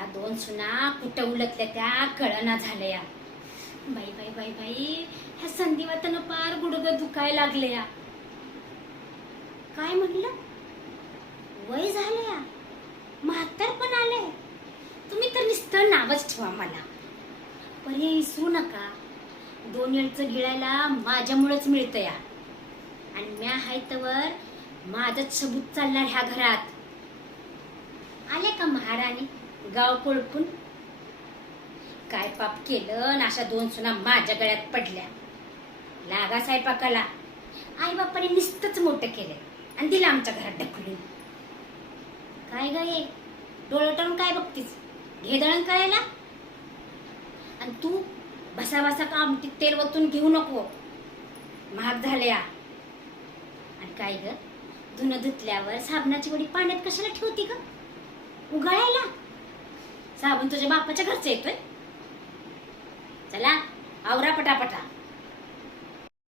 ह्या दोन सुना कुठं उलटल्या त्या कळना झाल्या. बाई बाई बाई बाई, ह्या संधिवातानं पार गुडघं दुखायला लागले. काय म्हणलं, वय झाले, म्हातार पण आले. तुम्ही तर नुसतं नावच ठेवा, मला पर्याय विसरू नका. 2 येळचं गिळायला माझ्यामुळेच मिळतं या. आणि म्या हाय तवर माझंच सबूत चालणार ह्या घरात. आले का महाराणी गाव कोळपून? काय पाप केलं ना अशा 2 सुना माझ्या गळ्यात पडल्या. लागा स्वयंपाकाला. आई बापाने नुसतंच मोठं केलंय आणि दिलं आमच्या घरात ढकलून. काय गे डोळं टाळून काय बघतीस? घे दळण करायला. आणि तू बसा बसा का आमटीत तेल वतून घेऊ नको, महाग झाल्या. आणि काय ग, धुणं धुतल्यावर साबणाची वडी पाण्यात कशाला ठेवती ग? उगाळायला. साबण तुझ्या बापाच्या घरचा येतोय. चला आवरा पटापटा.